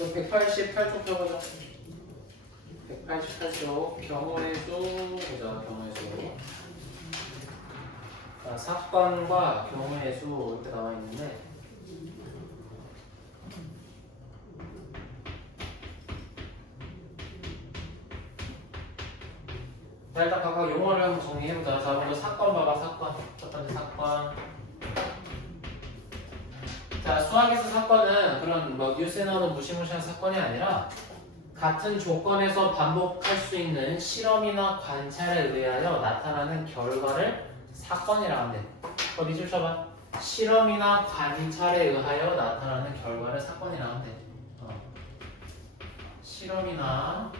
또 188쪽 펴보자. 188쪽 경우의 수 보자. 경우의 수. 자, 사건과 경우의 수 이렇게 나와 있는데 자, 일단 각각 용어를 한번 정리해보자. 자, 먼저 사건 봐봐. 사건. 첫 번째 사건. 자, 수학에서 사건은 그런 뭐 뉴스에 나오는 무시무시한 사건이 아니라 같은 조건에서 반복할 수 있는 실험이나 관찰에 의하여 나타나는 결과를 사건이라고 하면 돼. 밑줄 쳐봐. 실험이나 관찰에 의하여 나타나는 결과를 사건이라고 하면 돼. 실험이나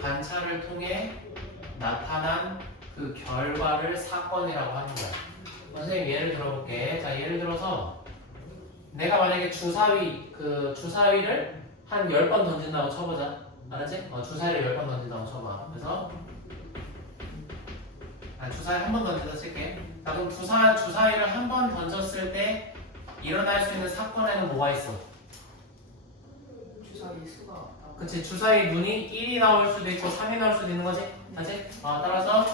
관찰을 통해 나타난 그 결과를 사건이라고 하는 거야. 선생님 예를 들어볼게. 자, 예를 들어서 내가 만약에 주사위를 한 10번 던진다고 쳐보자. 알았지? 주사위를 10번 던진다고 쳐봐. 그래서 주사위 한 번 던진다 칠게. 자, 그럼 주사위를 한 번 던졌을 때 일어날 수 있는 사건에는 뭐가 있어? 주사위 수가 그치, 주사위 눈이 1이 나올 수도 있고 3이 나올 수도 있는 거지? 맞지? 따라서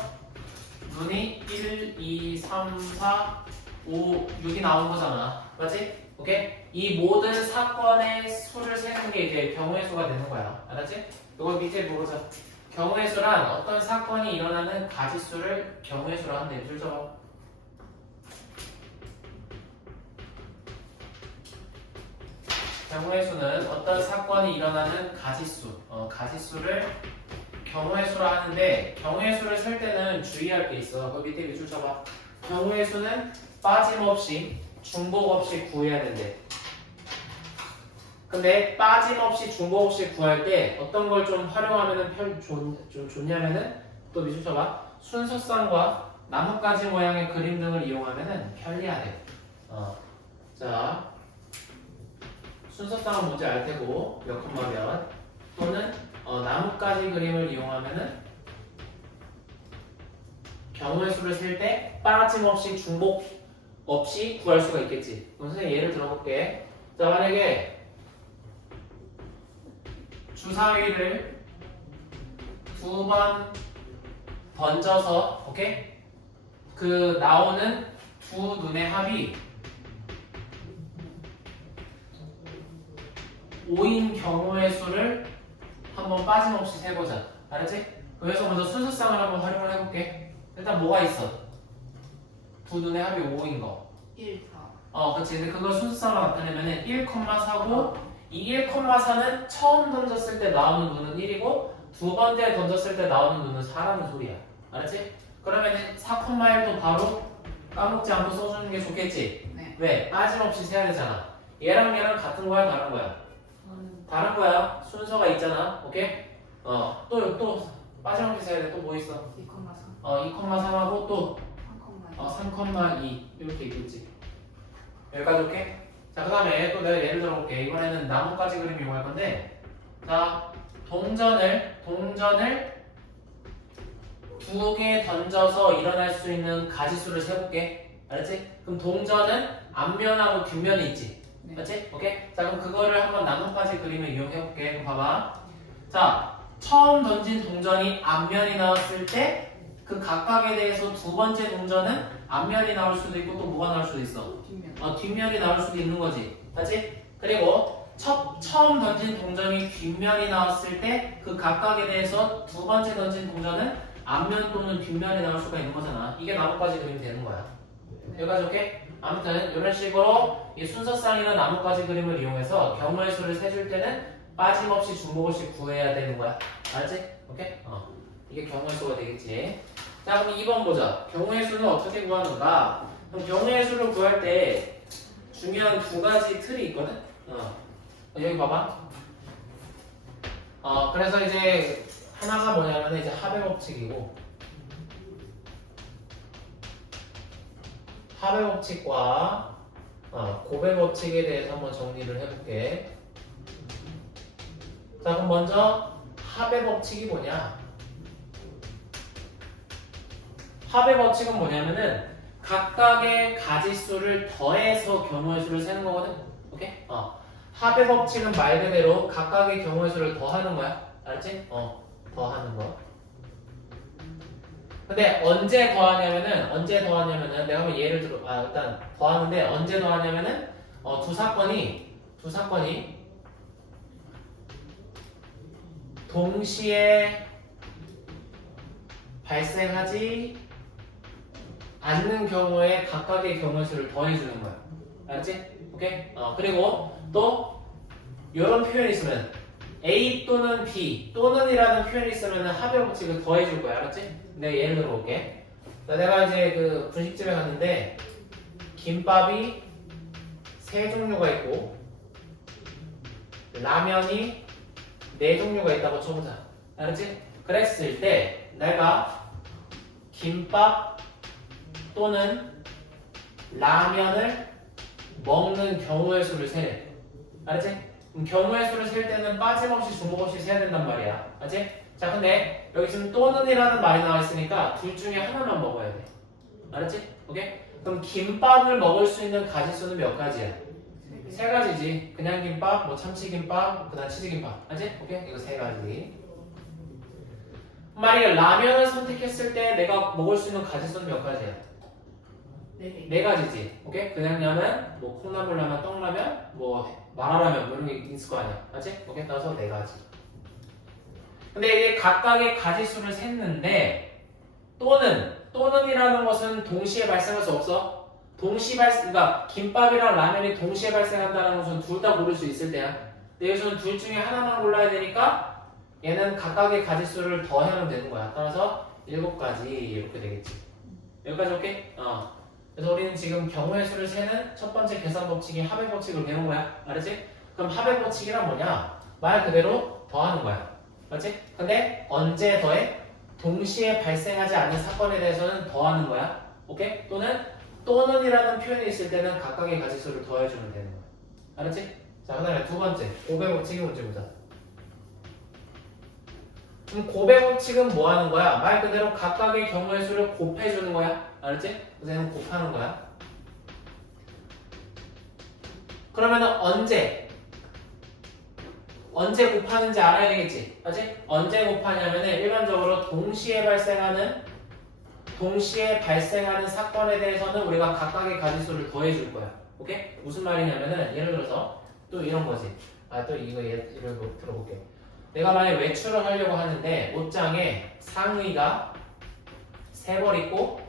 눈이 1, 2, 3, 4, 5, 6이 나온 거잖아. 맞지? 오케이? 이 모든 사건의 수를 세는 게 이제 경우의 수가 되는 거야. 알았지? 이거 밑에 보자. 경우의 수란 어떤 사건이 일어나는 가지수를 경우의 수라고 하면 돼. 줄 쳐봐. 경우의 수는 어떤 사건이 일어나는 가지수를 경우의 수로 하는데 경우의 수를 셀 때는 주의할 게 있어. 그 밑에 밑줄 쳐봐. 경우의 수는 빠짐없이 중복 없이 구해야 된대. 근데 빠짐없이 중복 없이 구할 때 어떤 걸 좀 활용하면은 좀 좋냐면은 또 밑줄 쳐봐. 순서쌍과 나뭇가지 모양의 그림 등을 이용하면은 편리하대. 자, 순서쌍은 뭔지 알 테고 몇 콤마 몇 또는 나뭇가지 그림을 이용하면은 경우의 수를 셀 때 빠짐없이 중복 없이 구할 수가 있겠지. 그럼 선생님 예를 들어볼게. 자, 만약에 주사위를 2번 던져서 오케이? 그 나오는 두 눈의 합이 5인 경우의 수를 한번 빠짐없이 세보자. 알았지? 그래서 먼저 순서쌍을 한번 활용을 해볼게. 일단 뭐가 있어? 두 눈의 합이 5인 거. 1, 4. 그치. 근데 그걸 순서쌍으로 나타내면은 1,4고 이 1,4는 처음 던졌을 때 나오는 눈은 1이고 두 번째 던졌을 때 나오는 눈은 4라는 소리야. 알았지? 그러면은 4,1도 바로 까먹지 않고 써주는 게 좋겠지? 네. 왜? 빠짐없이 세야 되잖아. 얘랑 얘랑 같은 거야, 다른 거야? 다른 거야. 순서가 있잖아. 오케이? 또 빠짐없이 세야 돼. 또 뭐 있어? 2,3. 2,3하고 또 3,2. 3,2 이렇게 있겠지. 여기까지 올게. 자, 그 다음에 또 내가 예를 들어볼게. 이번에는 나뭇가지 그림 이용할 건데, 자, 동전을 2개 던져서 일어날 수 있는 가지수를 세볼게. 알았지? 그럼 동전은 앞면하고 뒷면이 있지. 네. 맞지? 오케이? 자, 그럼 그거를 한번 나뭇가지 그림을 이용해볼게. 그럼 봐봐. 자, 처음 던진 동전이 앞면이 나왔을 때 그 각각에 대해서 두 번째 동전은 앞면이 나올 수도 있고 또 뭐가 나올 수도 있어? 뒷면. 뒷면이 나올 수도 있는 거지. 맞지? 그리고 처음 던진 동전이 뒷면이 나왔을 때 그 각각에 대해서 두 번째 던진 동전은 앞면 또는 뒷면이 나올 수가 있는 거잖아. 이게 나뭇가지 그림이 되는 거야. 여기까지 오케이? 아무튼 이런 식으로 이 순서쌍이나 나뭇가지 그림을 이용해서 경우의 수를 세줄 때는 빠짐없이 중복 없이 구해야 되는 거야. 알지? 오케이? 이게 경우의 수가 되겠지. 자, 그럼 2번 보자. 경우의 수는 어떻게 구하는가? 그럼 경우의 수를 구할 때 중요한 두 가지 틀이 있거든? 여기 봐봐. 그래서 이제 하나가 뭐냐면 이제 합의 법칙이고, 합의 법칙과 곱의 법칙에 대해서 한번 정리를 해볼게. 자, 그럼 먼저 합의 법칙이 뭐냐? 합의 법칙은 뭐냐면은 각각의 가지수를 더해서 경우의 수를 세는 거거든. 오케이? 합의 법칙은 말 그대로 각각의 경우의 수를 더하는 거야. 알았지? 더하는 거. 근데 언제 더하냐면은 내가 한번 예를 들어 일단 더하는데 언제 더하냐면은 두 사건이 동시에 발생하지 않는 경우에 각각의 경우의 수를 더해주는 거야. 알았지? 오케이? 그리고 또 이런 표현이 있으면 A 또는 B 또는이라는 표현이 있으면 합의 법칙을 더해줄 거야. 알았지? 내가 예를 들어 볼게. 내가 이제 그 분식집에 갔는데 김밥이 3종류가 있고 라면이 4종류가 있다고 쳐보자. 알았지? 그랬을 때 내가 김밥 또는 라면을 먹는 경우의 수를 세래. 알았지? 경우의 수를 셀 때는 빠짐없이 중복 없이 세야 된단 말이야. 알았지? 자, 근데 여기 지금 또는이라는 말이 나와 있으니까 둘 중에 하나만 먹어야 돼. 알았지? 오케이? 그럼 김밥을 먹을 수 있는 가지수는 몇 가지야? 3가지지. 그냥 김밥, 뭐 참치김밥, 그다음 치즈김밥. 알지? 오케이? 이거 3가지. 만약에 라면을 선택했을 때 내가 먹을 수 있는 가지수는 몇 가지야? 4가지지. 오케이? 그냥 라면, 뭐 콩나물라면, 떡라면, 뭐 마라라면 뭐 이런 게 있을 거 아니야. 알지? 오케이? 따라서 4가지. 근데 이게 각각의 가지수를 셌는데 또는이라는 것은 동시에 발생할 수 없어. 그러니까 김밥이랑 라면이 동시에 발생한다는 것은 둘 다 고를 수 있을 때야. 근데 여기서는 둘 중에 하나만 골라야 되니까 얘는 각각의 가지수를 더하면 되는 거야. 따라서 7가지 이렇게 되겠지. 여기까지 오케이? 그래서 우리는 지금 경우의 수를 세는 첫 번째 계산 법칙이 합의 법칙을 배운 거야. 알았지? 그럼 합의 법칙이란 뭐냐? 말 그대로 더하는 거야. 맞지? 근데 언제 더해? 동시에 발생하지 않는 사건에 대해서는 더하는 거야. 오케이? 또는이라는 표현이 있을 때는 각각의 가지수를 더해주면 되는 거야. 알았지? 자, 그 다음에 두 번째 고배 법칙이 문제 보자. 그럼 고배 법칙은 뭐 하는 거야? 말 그대로 각각의 경우의 수를 곱해주는 거야. 알았지? 그래서 얘는 곱하는 거야. 그러면은 언제 곱하는지 알아야 되겠지? 맞지? 언제 곱하냐면은 일반적으로 동시에 발생하는 사건에 대해서는 우리가 각각의 가지수를 더해줄 거야. 오케이? 무슨 말이냐면은 예를 들어서 또 이런 거지. 또 이거 예를 들어볼게. 내가 만약에 외출을 하려고 하는데 옷장에 상의가 3벌 있고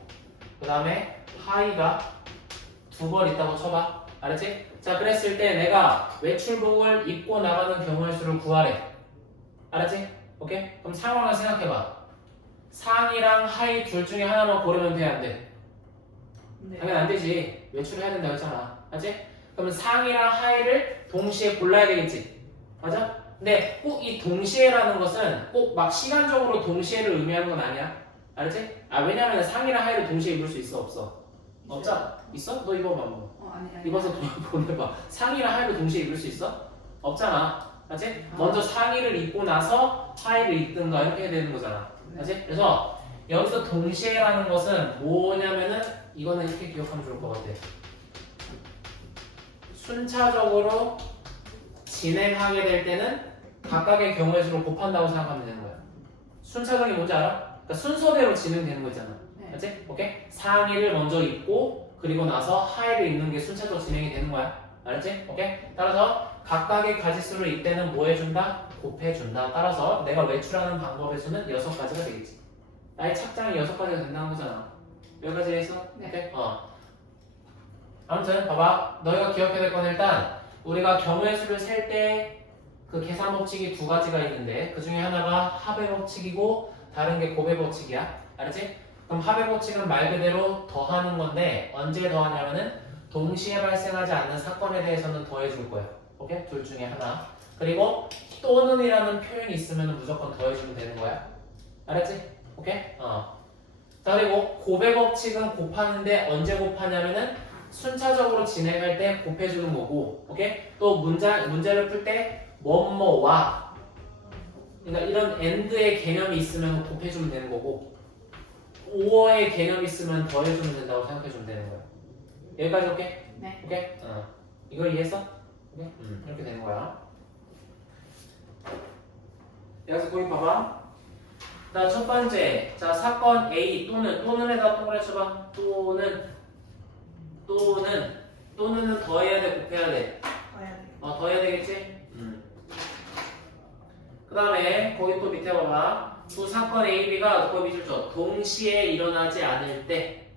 그 다음에 하의가 2벌 있다고 쳐봐. 알았지? 자, 그랬을 때 내가 외출복을 입고 나가는 경우의 수를 구하래. 알았지? 오케이? 그럼 상황을 생각해봐. 상의랑 하의 둘 중에 하나만 고르면 돼, 안 돼? 당연히 안 되지. 외출을 해야 된다고 했잖아. 알았지? 그러면 상의랑 하의를 동시에 골라야 되겠지? 맞아? 근데 꼭 이 동시에라는 것은 꼭 막 시간적으로 동시에를 의미하는 건 아니야. 알았지? 왜냐면 상의랑 하의를 동시에 입을 수 있어, 없어? 없잖아. 있어? 너 입어봐, 뭐. 아니. 입어서 보내봐. 상의랑 하의를 동시에 입을 수 있어? 없잖아. 알지? 먼저 상의를 입고 나서 하의를 입든가 이렇게 해야 되는 거잖아. 알지? 그래서 여기서 동시에라는 것은 뭐냐면은 이거는 이렇게 기억하면 좋을 것 같아. 순차적으로 진행하게 될 때는 각각의 경우의 수를 곱한다고 생각하면 되는 거야. 순차적이 뭔지 알아? 그러니까 순서대로 진행되는 거 있잖아. 알지? 오케이? 상의를 먼저 입고 그리고 나서 하의를 입는 게 순차적으로 진행이 되는 거야. 알았지? 오케이? 따라서 각각의 가지수를 이때는 뭐 해준다? 곱해준다. 따라서 내가 외출하는 방법의 수는 6가지가 되겠지. 나의 착장이 6가지가 된다는 거잖아. 여기까지 했어? 네. 오케이? 아무튼 봐봐. 너희가 기억해야 될 건 일단 우리가 경우의 수를 셀 때 그 계산 법칙이 2가지가 있는데 그 중에 하나가 합의 법칙이고 다른 게 곱의 법칙이야. 알았지? 그럼 합의 법칙은 말 그대로 더하는 건데 언제 더하냐면은 동시에 발생하지 않는 사건에 대해서는 더해줄 거야. 오케이? 둘 중에 하나. 그리고 또는이라는 표현이 있으면 무조건 더해주면 되는 거야. 알았지? 오케이? 자, 그리고 곱의 법칙은 곱하는데 언제 곱하냐면은 순차적으로 진행할 때 곱해주는 거고, 오케이? 또 문제를 풀 때 뭐뭐와 그러니까 이런 and의 개념이 있으면 곱해주면 되는 거고, or의 개념이 있으면 더해주면 된다고 생각해주면 되는 거야. 여기까지 오케이? 네. 오케이? 이걸 이해했어? 오케이? 이렇게 되는 거야. 여기서 거기 봐봐. 자, 첫 번째. 자, 사건 A 또는에다 동그라미 쳐봐. 또는은 더해야 돼, 곱해야 돼. 가야 돼. 더해야 되겠지? 그 다음에 거기 또 밑에 봐봐. 두 사건 A, B가 거기 밑줄 쳐. 동시에 일어나지 않을 때,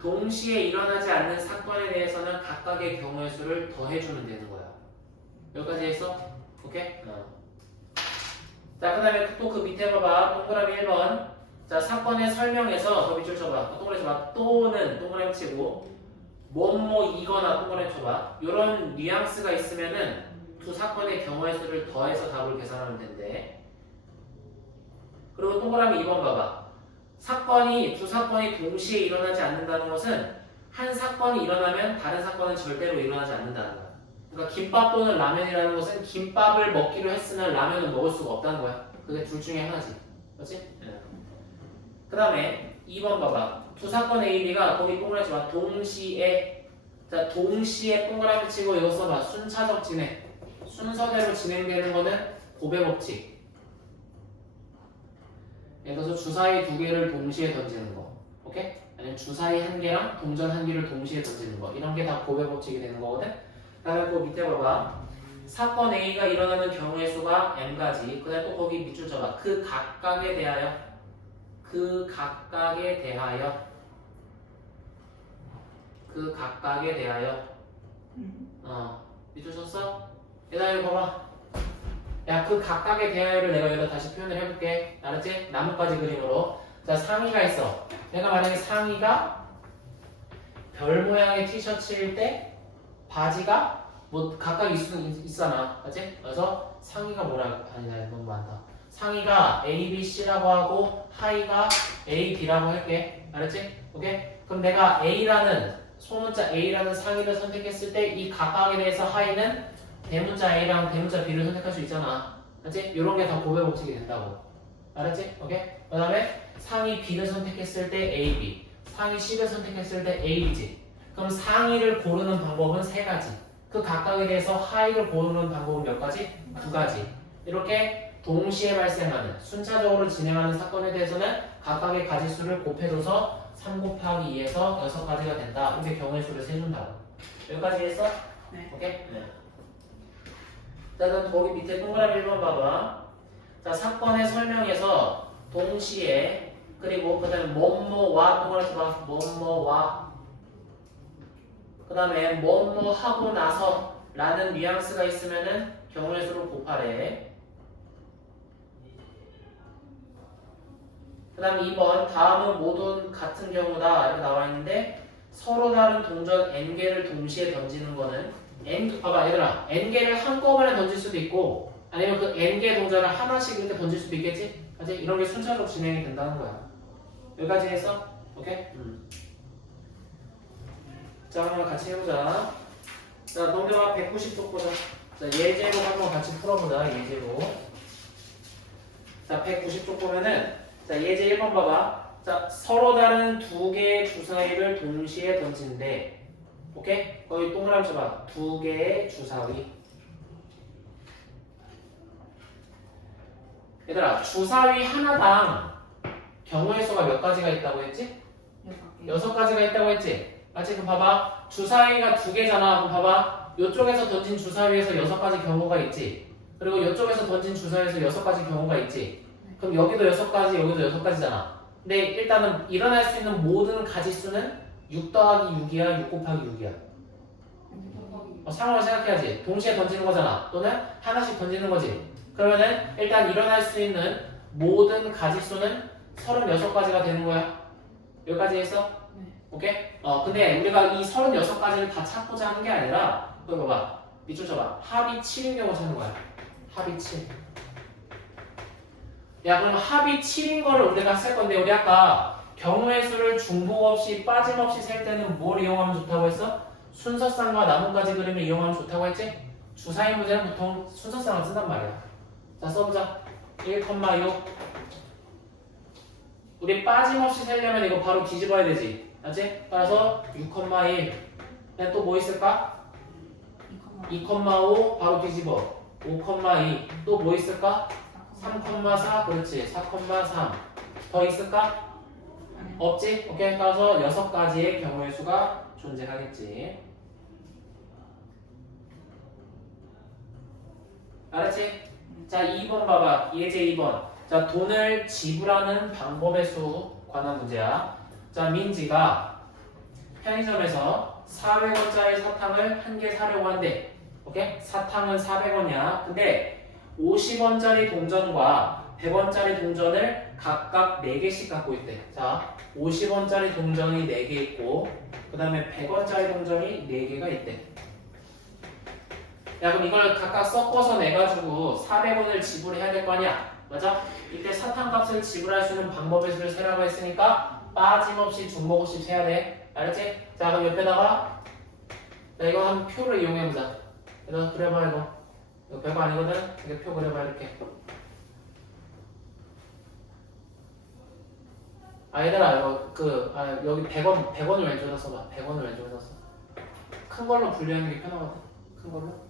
동시에 일어나지 않는 사건에 대해서는 각각의 경우의 수를 더해주면 되는 거야. 여기까지 했어? 오케이? 자, 그 다음에 또 그 밑에 봐봐. 동그라미 1번. 자, 사건의 설명에서 더 밑줄 쳐봐. 동그라미 쳐봐. 또는 동그라미 치고 뭐뭐이거나 동그라미 쳐봐. 이런 뉘앙스가 있으면은 두 사건의 경우의 수를 더해서 답을 계산하면 된대. 그리고 동그라미 2번 봐봐. 두 사건이 동시에 일어나지 않는다는 것은 한 사건이 일어나면 다른 사건은 절대로 일어나지 않는다는 거야. 그러니까 김밥 또는 라면이라는 것은 김밥을 먹기로 했으나 라면을 먹을 수가 없다는 거야. 그게 둘 중에 하나지. 그렇지? 그 다음에 2번 봐봐. 두 사건 A, B가 거기 동그라미 쳐봐. 동시에 동그라미 치고 이거 써봐. 순차적 진행. 순서대로 진행되는 거는 고배 법칙. 예를 들어서 주사위 두 개를 동시에 던지는 거. 오케이? 아니면 주사위 한 개랑 동전 한 개를 동시에 던지는 거. 이런 게 다 고배 법칙이 되는 거거든? 그 다음에 그 밑에 봐봐. 사건 A가 일어나는 경우의 수가 M가지. 그 다음에 또 거기 밑줄 쳐봐. 그 각각에 대하여 밑줄 쳤어? 얘들아 이거 봐봐. 야, 그 각각에 대하여를 내가 여기다 다시 표현을 해볼게. 알았지? 나뭇가지 그림으로. 자, 상의가 있어. 내가 만약에 상의가 별 모양의 티셔츠일 때 바지가 뭐 각각 있잖아. 맞지? 그래서 상의가 아니다. 너무 많다. 상의가 A, B, C라고 하고 하의가 A, B라고 할게. 알았지? 오케이? 그럼 내가 소문자 A라는 상의를 선택했을 때 이 각각에 대해서 하의는 대문자 A랑 대문자 B를 선택할 수 있잖아. 알았지? 이런 게 다 고배 법칙이 된다고. 알았지? 오케이? 그 다음에 상의 B를 선택했을 때 A, B. 상의 C를 선택했을 때 A, B지. 그럼 상의를 고르는 방법은 세 가지. 그 각각에 대해서 하의를 고르는 방법은 몇 가지? 두 가지. 이렇게 동시에 발생하는, 순차적으로 진행하는 사건에 대해서는 각각의 가지수를 곱해줘서 3 곱하기 2에서 6가지가 된다. 이렇게 경우의 수를 세준다고. 여기까지 했어? 네. 오케이? 네. 자, 그럼 거기 밑에 동그라미 1번 봐봐. 자, 사건의 설명에서 동시에 그리고 그 다음에 뭐뭐와 동그라미 봐. 뭐뭐와 그 다음에 뭐뭐 하고 나서 라는 뉘앙스가 있으면은 경우의 수를 곱하래. 그 다음 2번 다음은 모두 같은 경우다 이렇게 나와 있는데 서로 다른 동전 n개를 동시에 던지는 거는 봐봐 얘들아 n개를 한꺼번에 던질 수도 있고 아니면 그 n개 동전을 하나씩 이렇게 던질 수도 있겠지? 그치? 이런 게 순차적으로 진행이 된다는 거야. 여기까지 했어? 오케이? 자 한번 같이 해보자. 자 넘겨봐. 190쪽 보자. 자 예제로 한번 같이 풀어보자. 예제로. 자 190쪽 보면은 자 예제 1번 봐봐. 자 서로 다른 두 개의 주사위를 동시에 던진대. 오케이? 거기 동그라미 쳐봐. 두 개의 주사위. 얘들아 주사위 하나당 경우의 수가 몇 가지가 있다고 했지? 6가지가 있다고 했지? 맞지? 그럼 봐봐. 주사위가 두 개잖아. 그럼 봐봐. 이쪽에서 던진 주사위에서 6가지 경우가 있지. 그리고 이쪽에서 던진 주사위에서 6가지 경우가 있지. 그럼 여기도 6가지, 여기도 6가지잖아. 근데 일단은 일어날 수 있는 모든 가지수는 6 더하기 6이야, 6 곱하기 6이야. 상황을 생각해야지. 동시에 던지는 거잖아. 또는 하나씩 던지는 거지. 그러면은 일단 일어날 수 있는 모든 가지수는 36가지가 되는 거야. 여기까지 했어? 네. 오케이? 근데 우리가 이 36가지를 다 찾고자 하는 게 아니라 그거 봐봐. 밑줄 쳐봐. 합이 7인 경우 찾는 거야. 합이 7. 야 그럼 합이 7인 거를 우리가 쓸 건데 우리 아까 경우의 수를 중복 없이 빠짐없이 셀 때는 뭘 이용하면 좋다고 했어? 순서쌍과 나뭇가지 그림을 이용하면 좋다고 했지? 주사위 문제는 보통 순서쌍을 쓴단 말이야. 자 써보자. 1,6 우리 빠짐없이 세려면 이거 바로 뒤집어야 되지. 알지? 따라서 6,1 그다음 또 뭐 있을까? 2,5 바로 뒤집어 5,2 또 뭐 있을까? 3,4 그렇지 4,3 더 있을까? 없지? 오케이 따라서 6가지의 경우의 수가 존재하겠지 알았지? 자 2번 봐봐 예제 2번 자 돈을 지불하는 방법의 수 관한 문제야 자 민지가 편의점에서 400원짜리 사탕을 한 개 사려고 한대 오케이? 사탕은 400원이야 근데 50원짜리 동전과 100원짜리 동전을 각각 4개씩 갖고 있대 자 50원짜리 동전이 4개 있고 그 다음에 100원짜리 동전이 4개가 있대 야 그럼 이걸 각각 섞어서 내가지고 400원을 지불해야 될 거 아니야 맞아? 이때 사탕값을 지불할 수 있는 방법의 수를 세라고 했으니까 빠짐없이 중복없이 세야 돼 알았지? 자 그럼 옆에다가 자 이거 한 표를 이용해보자 너 그려봐 이거 별거 아니거든? 이게 표 그려봐 이렇게 얘들아 이거 여기 100원을 왼쪽에다 써봐 100원을 왼쪽에다 써 큰 걸로 분류하는 게 편하거든 큰 걸로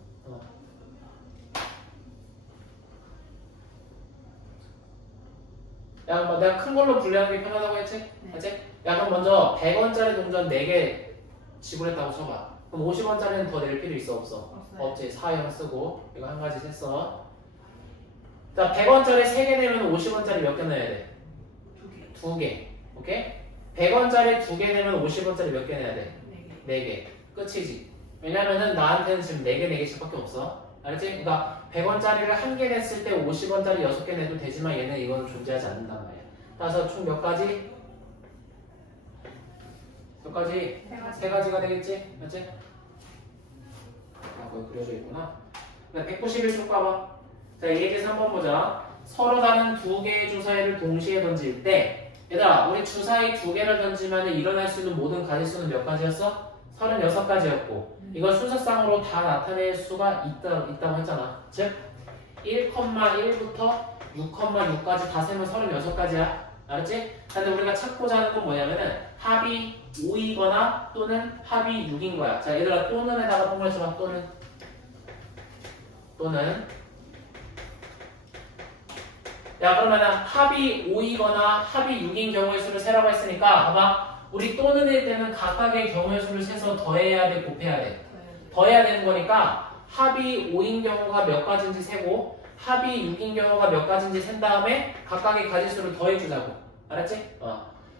야 뭐 내가 큰 걸로 분류하는 게 편하다고 했지? 알지? 야 그럼 먼저 100원짜리 동전 4개 지불했다고 쳐봐 그럼 50원짜리는 더 낼 필요 있어 없어? 없지 4형 쓰고 이거 한 가지 셌어 자 100원짜리 3개 내면 50원짜리 몇 개 넣어야 돼? 2개 오케이? 100원짜리 2개 내면 50원짜리 몇 개 내야 돼? 4개 끝이지 왜냐면은 나한테는 지금 4개 4개씩 밖에 없어 알았지? 그러니까 100원짜리를 한 개 냈을 때 50원짜리 6개 내도 되지만 얘는 이거는 존재하지 않는단 말이야 따라서 총 몇 가지? 몇 가지? 3가지가 되겠지? 맞지? 거기 그려져 있구나 191쪽 봐봐 자 예제 3번 보자 서로 다른 2개의 주사위를 동시에 던질 때 얘들아 우리 주사위 2개를 던지면 일어날 수 있는 모든 가지수는 몇 가지였어? 36가지였고 이걸 순서상으로 다 나타낼 수가 있다고 했잖아 즉 1,1부터 6,6까지 다 세면 36가지야 알았지? 근데 우리가 찾고자 하는 건 뭐냐면은 합이 5이거나 또는 합이 6인 거야 자 얘들아 또는에다가 통을 쳐봐 또는 야 그러면은 합이 5이거나 합이 6인 경우의 수를 세라고 했으니까 아마 우리 또는일 때는 각각의 경우의 수를 세서 더해야 돼 곱해야 돼 더해야 되는 거니까 합이 5인 경우가 몇 가지인지 세고 합이 6인 경우가 몇 가지인지 센 다음에 각각의 가지수를 더해주자고 알았지?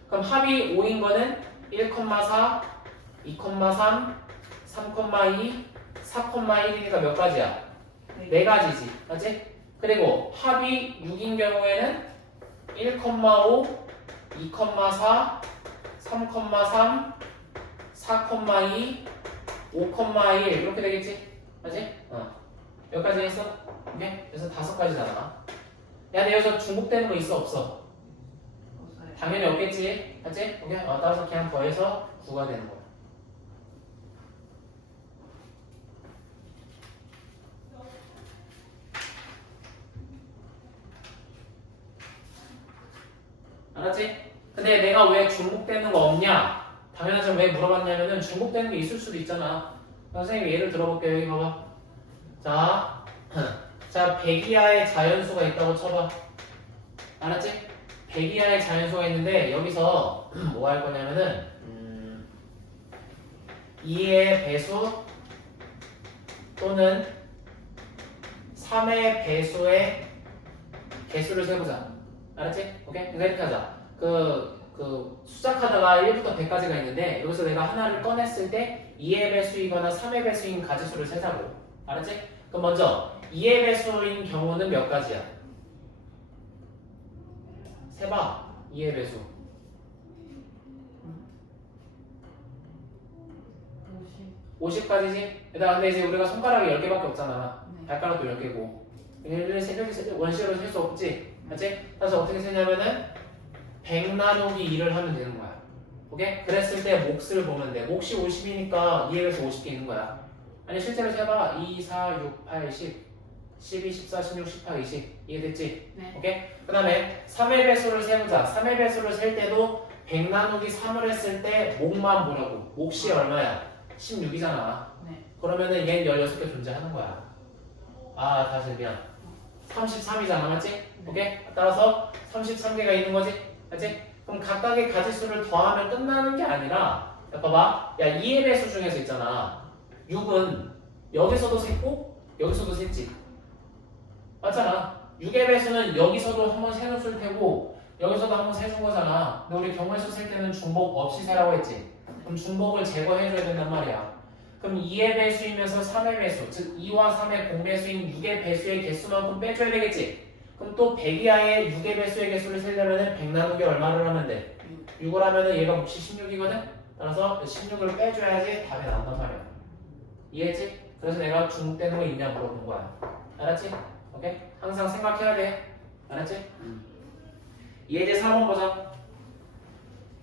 그럼 합이 5인 거는 1,4 2,3 3,2 4,1이니까 몇 가지야? 4가지지 맞지? 그리고 합이 6인 경우에는 1,5 2,4 3,3 4,2 5,1 이렇게 되겠지? 맞지? 몇 가지 했어? 오케이? 그래서 5가지잖아 야 근데 여기서 중복되는 거 있어 없어? 당연히 없겠지? 맞지? 오케이? 따라서 그냥 더해서 9가 되는 거야 알았지? 근데 내가 왜 중복되는 거 없냐? 당연하지 왜 물어봤냐면은 중복되는 게 있을 수도 있잖아 선생님 예를 들어볼게요 여기 봐봐 자 100 이하의 자연수가 있다고 쳐봐 알았지? 100 이하의 자연수가 있는데 여기서 뭐 할 거냐면은 2의 배수 또는 3의 배수의 개수를 세보자 알았지? 오케이? 그러니까 이렇게 하자 수작하다가 1부터 100까지가 있는데 여기서 내가 하나를 꺼냈을 때 2의 배수이거나 3의 배수인 가지수를 세자고 알았지? 그럼 먼저 2의 배수인 경우는 몇 가지야? 세봐 2의 배수 50까지지? 근데 이제 우리가 손가락이 10개밖에 없잖아 발가락도 10개고 원시로 셀 수 없지? 맞지? 그래서 어떻게 세냐면은 100 나누기 2를 하면 되는 거야 오케이? 그랬을 때 몫을 보면 돼 몫이 50이니까 2의 배수 50개 있는 거야 아니 실제로 세봐 2, 4, 6, 8, 10 12, 14, 16, 18, 20 이해됐지? 네. 오케이? 그 다음에 3의 배수를 세보자 3의 배수를 셀 때도 100 나누기 3을 했을 때 몫만 보라고 몫이 얼마야? 16이잖아 네. 그러면은 얘는 16개 존재하는 거야. 아, 다시 미안. 33이잖아, 맞지? 오케이? 따라서 33개가 있는 거지? 맞지? 그럼 각각의 가지수를 더하면 끝나는 게 아니라, 야, 봐봐. 야, 2의 배수 중에서 있잖아. 6은 여기서도 셌고, 여기서도 셌지. 맞잖아. 6의 배수는 여기서도 한번 세줬을 테고, 여기서도 한번 세준 거잖아. 근데 우리 경우에서 셀 때는 중복 없이 세라고 했지. 그럼 중복을 제거해줘야 된단 말이야. 그럼 2의 배수이면서 3의 배수, 즉 2와 3의 공배수인 6의 배수의 개수만큼 빼줘야 되겠지. 그럼 또 100 이하의 6의 배수의 개수를 세려면 100 나누기 얼마를 하면 돼? 6을 하면은 얘가 몫이 16이거든? 따라서 16을 빼줘야지 답이 나온단 말이야. 이해했지? 그래서 내가 중국되는 거 있냐 물어본 거야. 알았지? 오케이? 항상 생각해야 돼. 알았지? 이제 4번 보자.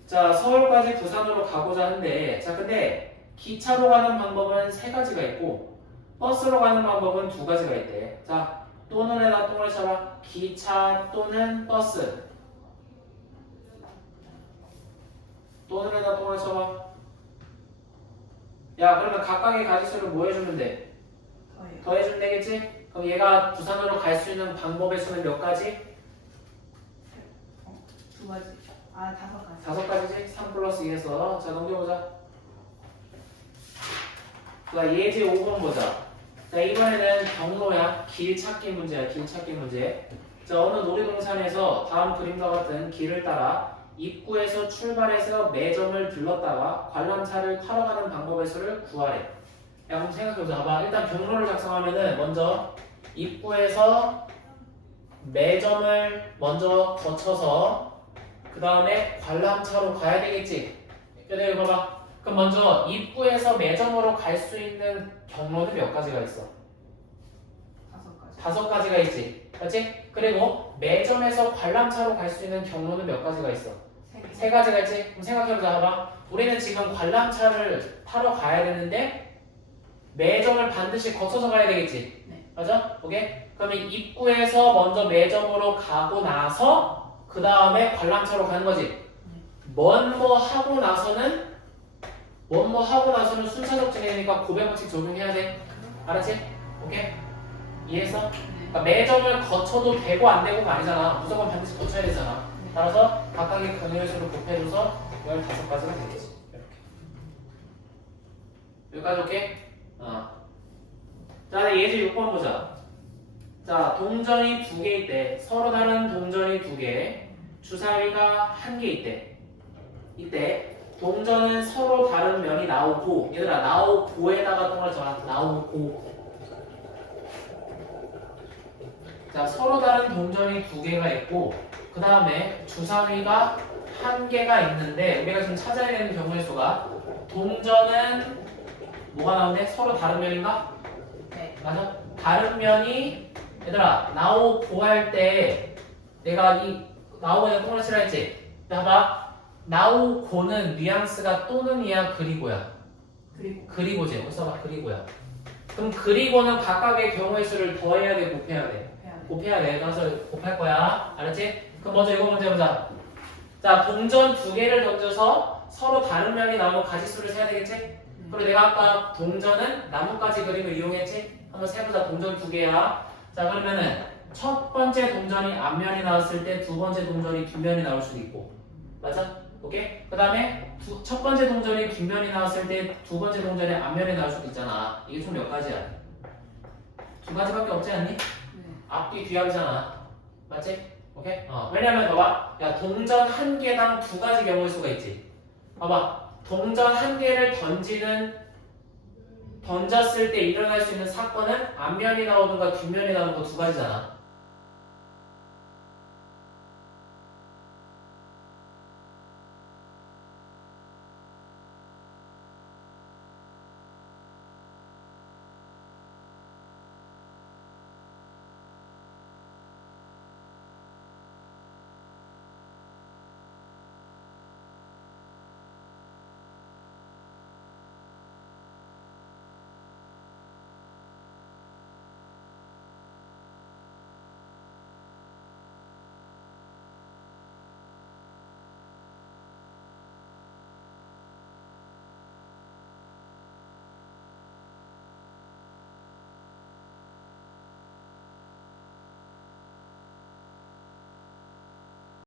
자, 서울까지 부산으로 가고자 하는데, 자, 근데 기차로 가는 방법은 3가지가 있고 버스로 가는 방법은 2가지가 있대. 자, 또는에다 똥을 쳐봐. 기차 또는 버스. 또는에다 똥을 쳐봐. 야, 그러면 각각의 가지수를 뭐 해주면 돼? 더해요. 더해주면 되겠지? 그럼 얘가 부산으로 갈 수 있는 방법의 수는 몇 가지? 2가지. 아, 5가지. 5가지지? 3 플러스 2에서. 자, 넘겨보자. 자, 예제 5번 보자. 자, 이번에는 경로야. 길 찾기 문제야. 길 찾기 문제. 자, 어느 놀이동산에서 다음 그림과 같은 길을 따라 입구에서 출발해서 매점을 들렀다가 관람차를 타러 가는 방법의 수를 구하래. 야, 그럼 생각해보자. 봐봐. 일단 경로를 작성하면은 먼저 입구에서 매점을 먼저 거쳐서 그 다음에 관람차로 가야 되겠지. 여기 봐봐. 그럼 먼저 입구에서 매점으로 갈 수 있는 경로는 몇 가지가 있어? 5가지. 5가지가 있지. 그렇지? 그리고 매점에서 관람차로 갈 수 있는 경로는 몇 가지가 있어? 3개. 3가지가 있지? 그럼 생각해보자. 봐봐. 우리는 지금 관람차를 타러 가야 되는데 매점을 반드시 거쳐서 가야 되겠지? 네. 맞아? 오케이? 그러면 입구에서 먼저 매점으로 가고 나서 그 다음에 관람차로 가는 거지? 뭐뭐 하고 나서는 순차적 진행이니까 고백 법칙 적용해야 돼. 알았지? 오케이? 이해했어? 네. 그러니까 매점을 거쳐도 되고 안 되고가 아니잖아. 무조건 반드시 거쳐야 되잖아. 따라서 각각의 경우의 수를 곱해줘서 15가지가 되겠지. 이렇게. 여기까지 오케이? 자, 예제 6번 보자. 자, 동전이 2개 있대. 서로 다른 동전이 2개. 주사위가 1개 있대. 이때 동전은 서로 다른 면이 나오고, 얘들아 나오고에다가 똥을 쳐라. 나오고. 자, 서로 다른 동전이 2개가 있고 그 다음에 주사위가 1개가 있는데 우리가 지금 찾아야 되는 경우의 수가 동전은 뭐가 나오는데? 서로 다른 면인가? 네. 맞아? 다른 면이 얘들아 나오고 할 때 내가 이 나오고에 똥을 치라 했지? 봐봐. 나오고는 뉘앙스가 또는이야 그리고야? 그리고지. 여기 써봐. 그리고야. 그럼 그리고는 각각의 경우의 수를 더해야 돼 곱해야 돼? 곱해야 돼. 그래서 곱할 거야. 알았지? 그럼 먼저 이거 먼저 해보자. 자, 동전 2개를 던져서 서로 다른 면이 나오면 가지수를 세야 되겠지? 그리고 내가 아까 동전은 나뭇가지 그림을 이용했지? 한번 세보자. 동전 2개야. 자, 그러면은 첫 번째 동전이 앞면이 나왔을 때 두 번째 동전이 뒷면이 나올 수도 있고. 맞아? 오케이? 그 다음에 첫 번째 동전이 뒷면이 나왔을 때 두 번째 동전이 앞면이 나올 수도 있잖아. 이게 총 몇 가지야? 2가지밖에 없지 않니? 네. 앞뒤 뒤합이잖아. 맞지? 오케이? 왜냐면 봐봐. 야, 동전 1개당 2가지 경우의 수가 있지. 봐봐. 동전 1개를 던졌을 때 일어날 수 있는 사건은 앞면이 나오든가 뒷면이 나오는 거 2가지잖아.